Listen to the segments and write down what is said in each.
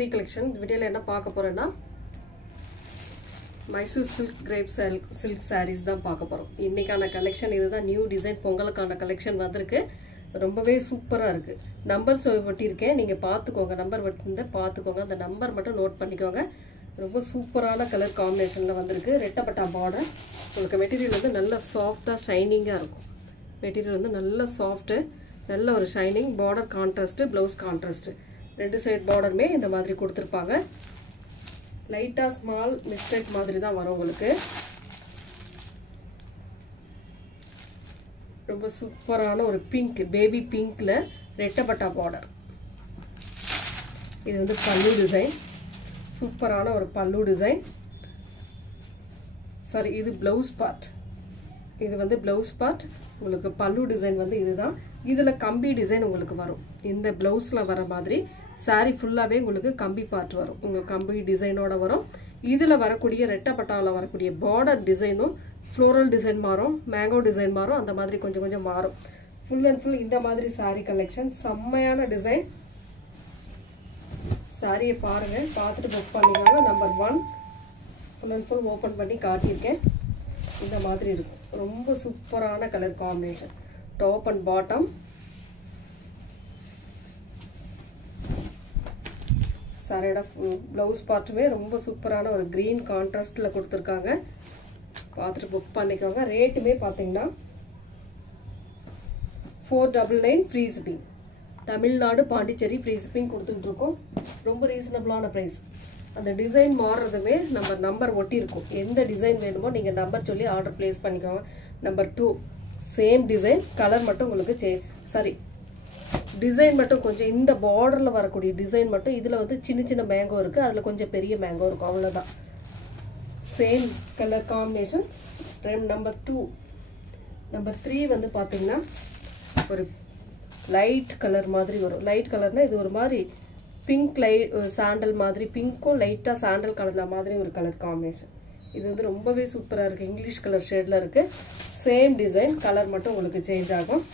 Sri collection. இந்த வீடியோல என்ன பார்க்க போறேன்னா Mysore silk grape silk sarees தான் பார்க்க போறோம். இன்னைக்கான கலெக்ஷன் இதுதான், நியூ டிசைன் பொங்கலுக்கான கலெக்ஷன் வந்திருக்கு. ரொம்பவே சூப்பரா இருக்கு. நம்பர்ஸ் ஒட்டி இருக்கேன், நீங்க பாத்துக்கோங்க. நம்பர் வட்டிருந்தா பாத்துக்கோங்க, அந்த நம்பர் மட்டும் நோட் பண்ணிக்கோங்க. ரொம்ப சூப்பரான கலர் காம்பினேஷன்ல வந்திருக்கு. ரெட்டப்பட்டா பார்டர். உங்களுக்கு மெட்டீரியல் வந்து நல்ல சாஃப்ட்டா ஷைனிங்கா இருக்கும். மெட்டீரியல் வந்து நல்ல சாஃப்ட், நல்ல ஒரு shining. Border contrast, blouse contrast. ரெண்டு சைடு பார்டருமே இந்த மாதிரி கொடுத்துருப்பாங்க. லைட்டா ஸ்மால் மிஸ்டேக் மாதிரி தான் வரும் உங்களுக்கு. ரொம்ப சூப்பரான ஒரு பிங்க், பேபி பிங்க்ல ரெட்டப்பட்டா பார்டர். இது வந்து பல்லு டிசைன். சூப்பரான ஒரு பல்லு டிசைன். சாரி, இது பிளவுஸ் பார்ட். இது வந்து பிளவுஸ் பார்ட். உங்களுக்கு பல்லு டிசைன் வந்து இதுதான். இதுல கம்பி டிசைன் உங்களுக்கு வரும். இந்த பிளவுஸ்ல வர மாதிரி சாரி ஃபுல்லாவே உங்களுக்கு கம்பி பார்ட் வரும். உங்களுக்கு கம்பி டிசைனோட வரும். இதுல வரக்கூடிய ரெட்டப்பட்டால வரக்கூடிய பார்டர் டிசைனும் ஃப்ளோரல் டிசைன் மாறும், மேங்கோ டிசைன் மாறும், அந்த மாதிரி கொஞ்சம் கொஞ்சம் மாறும். ஃபுல் அண்ட் ஃபுல் இந்த மாதிரி சாரி கலெக்ஷன். செம்மையான டிசைன். சாரியை பாருங்க, பார்த்துட்டு புக் பண்ணிக்கோங்க. Number 1 full and full open பண்ணி காட்டியிருக்கேன். இந்த மாதிரி இருக்கும். ரொம்ப சூப்பரான colour combination. Top and bottom. சாரியோட பிளவுஸ் பார்ட்டுமே ரொம்ப சூப்பரான ஒரு கிரீன் கான்ட்ராஸ்ட்ல கொடுத்துருக்காங்க. பார்த்துட்டு புக் பண்ணிக்கோங்க. ரேட்டுமே பார்த்தீங்கன்னா 499 free shipping. Tamil Nadu, Pondicherry free shipping கொடுத்துட்டு இருக்கோம். ரொம்ப ரீசனபிளான ப்ரைஸ். அந்த டிசைன் மாறுறதுமே நம்ம நம்பர் ஒட்டி இருக்கும். எந்த டிசைன் வேணுமோ நீங்க நம்பர் சொல்லி ஆர்டர் பிளேஸ் பண்ணிக்கோங்க. நம்பர் 2 சேம் டிசைன், கலர் மட்டும் உங்களுக்கு சாரி டிசைன் மட்டும் கொஞ்சம் இந்த பார்டர்ல வரக்கூடிய டிசைன் மட்டும் இதுல வந்து சின்ன சின்ன மேங்கோ இருக்கு, அதுல கொஞ்சம் பெரிய மேங்கோ இருக்கும், அவ்வளவுதான். Same colour combination. Number 2. Number 3 வந்து பாத்தீங்கன்னா ஒரு லைட் கலர் மாதிரி வரும். லைட் கலர்னா இது ஒரு மாதிரி பிங்க் லைட் சாண்டல் மாதிரி, பிங்க்கும் லைட்டா சாண்டல் கலர்ல மாதிரி ஒரு கலர் காம்பினேஷன். இது வந்து ரொம்பவே சூப்பரா இருக்கு. இங்கிலீஷ் கலர் ஷேட்ல இருக்கு. சேம் டிசைன், கலர் மட்டும் உங்களுக்கு சேஞ்ச் ஆகும்.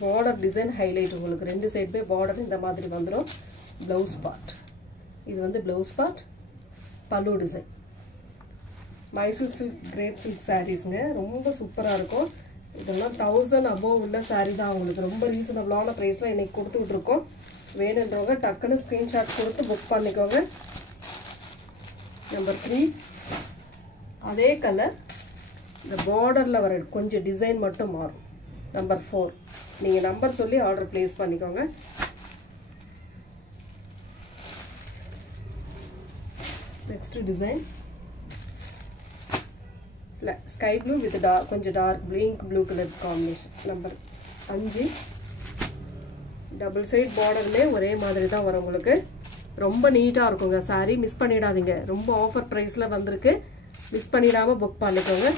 Border design highlight. உங்களுக்கு ரெண்டு சைடுமே பார்டர் இந்த மாதிரி வந்துடும். Blouse part. இது வந்து blouse part, pallu design. Mysore silk crepe silk சாரீஸ்ங்க. ரொம்ப சூப்பரா இருக்கும். இதெல்லாம் 1000 above உள்ள சாரீ தான். உங்களுக்கு ரொம்ப ரீசனபிளான பிரைஸ்ல இன்னைக்கு கொடுத்துட்டு இருக்கோம். வேணுன்றவங்க டக்குன்னு ஸ்கிரீன்ஷாட் கொடுத்து புக் பண்ணிக்கோங்க. நம்பர் 3 அதே கலர், இந்த பார்டர்ல வர கொஞ்சம் டிசைன் மட்டும் மாறும். நம்பர் 4 நீங்க நம்பர் சொல்லி ஆர்டர் பிளேஸ் பண்ணிக்கோங்க. Next design sky blue with கொஞ்சம் dark pink blue colour combination. Number 5 double side பார்டர்லே ஒரே மாதிரி தான் வரும் உங்களுக்கு. ரொம்ப நீட்டா இருக்குங்க சாரி. மிஸ் பண்ணிடாதீங்க. ரொம்ப ஆஃபர் பிரைஸ்ல வந்திருக்கு. மிஸ் பண்ணிடாம புக் பண்ணிக்கோங்க.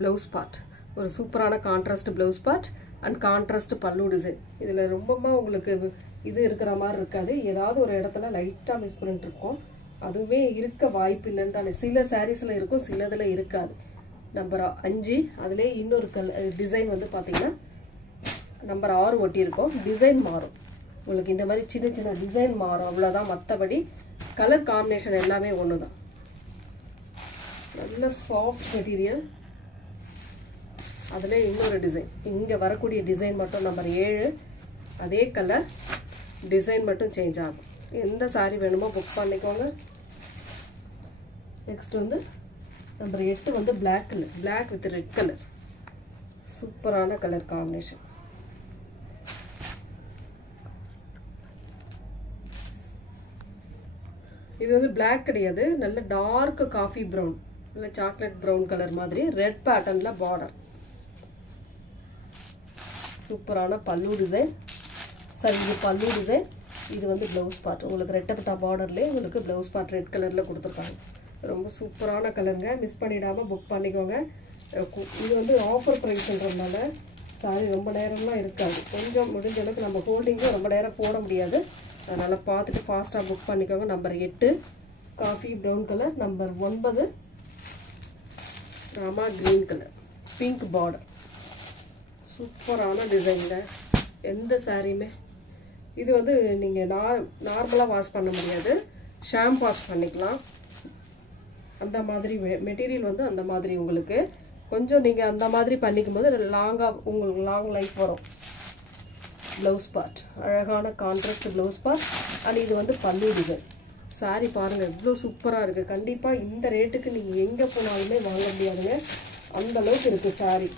பிளவுஸ் பார்ட் ஒரு சூப்பரான contrast blouse part and contrast பல்லு டிசைன். இதுல ரொம்பமா உங்களுக்கு இது இருக்கிற மாதிரி இருக்காது. ஏதாவது ஒரு இடத்துல லைட்டா மிஸ் பண்ணிட்டு இருக்கோம். அதுவே இருக்க வாய்ப்பு இல்லைன்னு சில சாரீஸ்ல இருக்கும், சிலதுல இருக்காது. நம்பர் 5 அதுல இன்னொரு டிசைன் வந்து பாத்தீங்கன்னா நம்பர் 6 ஒட்டி இருக்கும். டிசைன் மாறும் உங்களுக்கு. இந்த மாதிரி சின்ன சின்ன டிசைன் மாறும், அவ்வளவுதான். மற்றபடி கலர் காம்பினேஷன் எல்லாமே ஒண்ணுதான். நல்ல சாஃப்ட் மெட்டீரியல். அதுல இன்னொரு டிசைன். இங்க வரக்கூடிய டிசைன் மட்டும் நம்பர் 7 அதே கலர், டிசைன் மட்டும் சேஞ்ச் ஆகும். எந்த சாரி வேணுமோ புக் பண்ணிக்கோங்க. நெக்ஸ்ட் வந்து நம்பர் 8 வந்து black colour, black with red colour. சூப்பரான கலர் காம்பினேஷன். இது வந்து பிளாக் கிடையாது, நல்ல டார்க் காஃபி ப்ரௌன், நல்ல சாக்லேட் ப்ரௌன் கலர் மாதிரி ரெட் பேட்டர்ன்ல பார்டர். சூப்பரான பல்லு டிசைன். சாரி, இது பல்லு டிசைன். இது வந்து பிளவுஸ் பார்ட். உங்களுக்கு ரெட்டப்பட்டா பார்டர்லேயே உங்களுக்கு பிளவுஸ் பார்ட் ரெட் கலர்ல கொடுத்துருக்காங்க. ரொம்ப சூப்பரான கலருங்க. மிஸ் பண்ணிடாம புக் பண்ணிக்கோங்க. இது வந்து ஆஃபர் ப்ரைஸ்ன்றதுனால சாரி ரொம்ப நேரம்லாம் இருக்காது. கொஞ்சம் முடிஞ்ச அளவுக்கு நம்ம ஹோல்டிங்கும் ரொம்ப நேரம் போட முடியாது. அதனால பார்த்துட்டு ஃபாஸ்ட்டாக புக் பண்ணிக்கோங்க. Number 8 coffee brown colour. Number 9 Rama green colour, pink border. சூப்பரான டிசைனுங்க. எந்த சாரியுமே இது வந்து நீங்கள் நார்மலாக வாஷ் பண்ண முடியாது, ஷாம்பு வாஷ் பண்ணிக்கலாம். அந்த மாதிரி மெட்டீரியல் வந்து அந்த மாதிரி உங்களுக்கு கொஞ்சம் நீங்கள் அந்த மாதிரி பண்ணிக்கும் போது உங்களுக்கு லாங் லைஃப் வரும். ப்ளவுஸ் பார்ட் அழகான கான்ட்ராஸ்ட் ப்ளவுஸ் பார்ட். அண்ட் இது வந்து பல்லு டிசைன். சாரி பாருங்கள் எவ்வளோ சூப்பராக இருக்குது. கண்டிப்பாக இந்த ரேட்டுக்கு நீங்கள் எங்கே போனாலுமே வாங்க முடியாதுங்க, அந்த அளவுக்கு இருக்குது சாரி.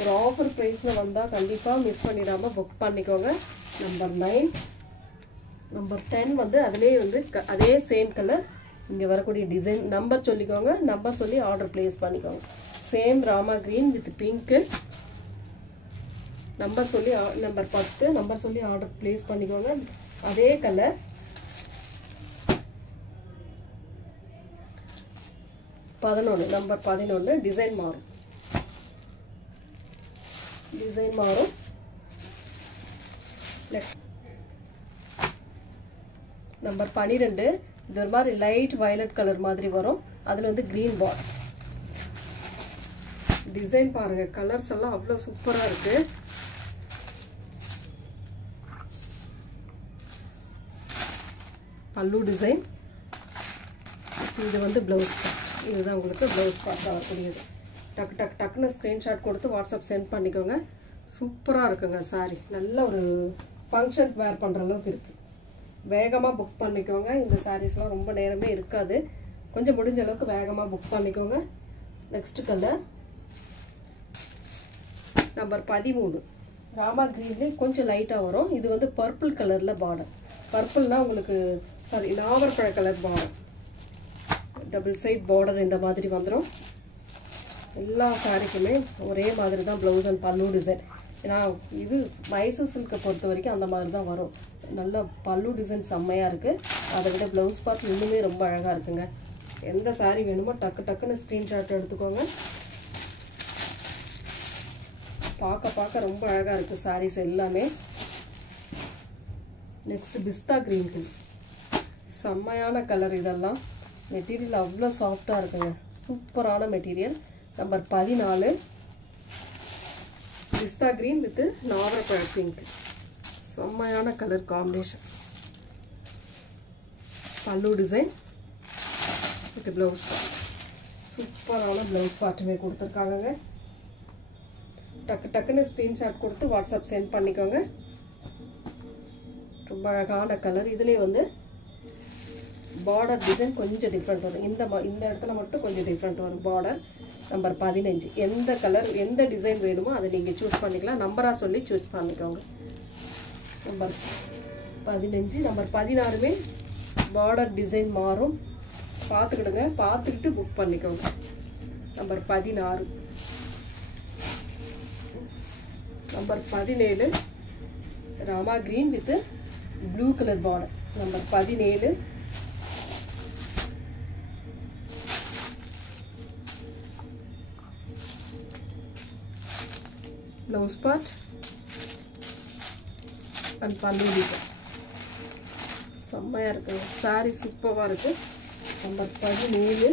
ஒரு ஆஃபர் ப்ரைஸில் வந்தால் கண்டிப்பாக மிஸ் பண்ணிடாமல் புக் பண்ணிக்கோங்க. நம்பர் 9. நம்பர் 10 வந்து அதிலே வந்து அதே சேம் கலர். இங்கே வரக்கூடிய டிசைன் நம்பர் சொல்லிக்கோங்க, நம்பர் சொல்லி ஆர்டர் ப்ளேஸ் பண்ணிக்கோங்க. Same Rama green with pink. Number சொல்லி நம்பர் 10 நம்பர் சொல்லி ஆர்டர் ப்ளேஸ் பண்ணிக்கோங்க. அதே கலர். நம்பர் 11 டிசைன் மாறும். நெக்ஸ்ட் நம்பர் 12 இது ஒரு மாதிரி லைட் வயலட் கலர் மாதிரி வரும். அதில் வந்து கிரீன் பார்டர். டிசைன் பாருங்க, கலர்ஸ் எல்லாம் அவ்வளோ சூப்பராக இருக்கு. பல்லு டிசைன். இது வந்து ப்ளவுஸ் பார்ட். இதுதான் உங்களுக்கு ப்ளவுஸ் பார்ட்டாக வரக்கூடியது. டக்குன்னு ஸ்க்ரீன்ஷாட் கொடுத்து வாட்ஸ்அப் சென்ட் பண்ணிக்கோங்க. சூப்பராக இருக்குங்க சாரி. நல்ல ஒரு ஃபங்க்ஷன் வேர் பண்ணுற அளவுக்கு இருக்குது. வேகமாக புக் பண்ணிக்கோங்க. இந்த சாரீஸ்லாம் ரொம்ப நேரமே இருக்காது, கொஞ்சம் முடிஞ்ச அளவுக்கு வேகமாக புக் பண்ணிக்கோங்க. நெக்ஸ்ட் கலர் நம்பர் 13 ராமா கிரீன்லேயே கொஞ்சம் லைட்டாக வரும். இது வந்து பர்பிள் கலரில் பார்டர். பர்பிள்னா உங்களுக்கு நாவற்பழ colour border, double side border இந்த மாதிரி வந்துடும். எல்லா சாரிக்குமே ஒரே மாதிரி தான் ப்ளவுஸ் அண்ட் பல்லு டிசைன். ஏன்னா இது மைசூர் சில்கை பொறுத்த வரைக்கும் அந்த மாதிரி தான் வரும். நல்ல பல்லு டிசைன் செம்மையாக இருக்குது. அதை விட ப்ளவுஸ் பார்ட் இன்னுமே ரொம்ப அழகாக இருக்குங்க. எந்த சாரி வேணுமோ டக்குன்னு ஸ்க்ரீன்ஷாட் எடுத்துக்கோங்க. பார்க்க ரொம்ப அழகாக இருக்குது சாரீஸ் எல்லாமே. நெக்ஸ்ட் பிஸ்தா கிரீன் கலர். செம்மையான கலர். இதெல்லாம் மெட்டீரியல் அவ்வளோ சாஃப்டாக இருக்குங்க. சூப்பரான மெட்டீரியல். நம்பர் 14 பிஸ்தா கிரீன் வித் நாவற்பழ பிங்க். செம்மையான colour combination. Pallu design with blouse part. சூப்பரான ப்ளவுஸ் பார்ட்டுமே கொடுத்துருக்காங்க. டக்குன்னு ஸ்க்ரீன்ஷாட் கொடுத்து வாட்ஸ்அப் சென்ட் பண்ணிக்கோங்க. ரொம்ப அழகான கலர். இதுலேயே வந்து பார்டர் டிசைன் கொஞ்சம் டிஃப்ரெண்ட் வரும். இந்த இடத்துல மட்டும் கொஞ்சம் டிஃப்ரெண்ட் வரும் பார்டர். நம்பர் 15 எந்த கலர் எந்த டிசைன் வேணுமோ அதை நீங்கள் சூஸ் பண்ணிக்கலாம். நம்பராக சொல்லி சூஸ் பண்ணிக்கோங்க. நம்பர் 15 நம்பர் 16மே பார்டர் டிசைன் மாறும். பார்த்துக்கிடுங்க, பார்த்துக்கிட்டு புக் பண்ணிக்கோங்க. Number 16 number 17 Rama green with blue colour border. Number 17 blouse part and பல்லு டிசைன். செம்மையாக இருக்குங்க சாரி, சூப்பராக இருக்குது. நம்பர் 17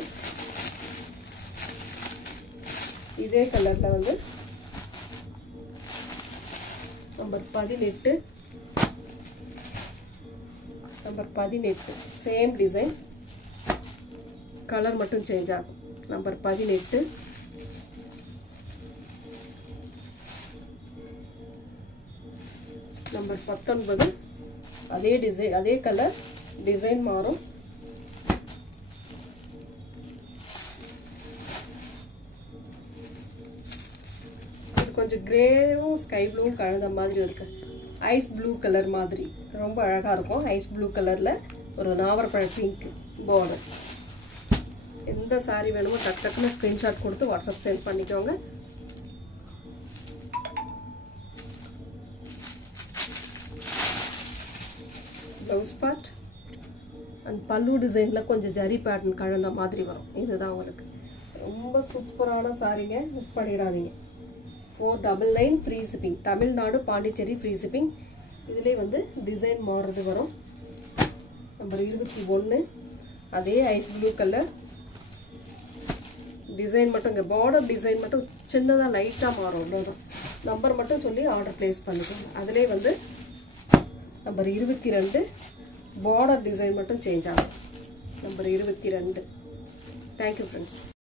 இதே கலரில் வந்து நம்பர் 18 சேம் டிசைன், கலர் மட்டும் சேஞ்ச் ஆகும். நம்பர் 18 நம்பர் 19 அதே டிசைன் அதே கலர், டிசைன் மாறும். கொஞ்சம் கிரேவும் ஸ்கை ப்ளூவும் கலந்த மாதிரி இருக்கு. ஐஸ் ப்ளூ கலர் மாதிரி ரொம்ப அழகா இருக்கும். ஐஸ் ப்ளூ கலர்ல ஒரு நாவற்பழ பிங்க் பார்டர். எந்த சாரி வேணுமோ டக்குன்னு ஸ்கிரீன்ஷாட் கொடுத்து வாட்ஸ்அப் சென்ட் பண்ணிக்கோங்க. ப்ளவுஸ் பார்ட் அண்ட் பல்லு டிசைன்ல கொஞ்சம் ஜரி பேட்டர்ன் கலந்த மாதிரி வரும். இதுதான் உங்களுக்கு ரொம்ப சூப்பரான சாரிங்க, மிஸ் பண்ணிடாதீங்க. 499 free shipping. Tamil Nadu Pondicherry free shipping. இதிலே வந்து டிசைன் மாறுறது வரும். நம்பர் 21 அதே ஐஸ் ப்ளூ கலர் டிசைன் மட்டும் இங்கே பார்டர் டிசைன் மட்டும் சின்னதாக லைட்டாக மாறும், அவ்வளோதான். நம்பர் மட்டும் சொல்லி ஆர்டர் ப்ளேஸ் பண்ணிக்கோங்க. அதிலே வந்து நம்பர் 22 பார்டர் டிசைன் மட்டும் சேஞ்ச் ஆகும். நம்பர் 22. Thank you friends.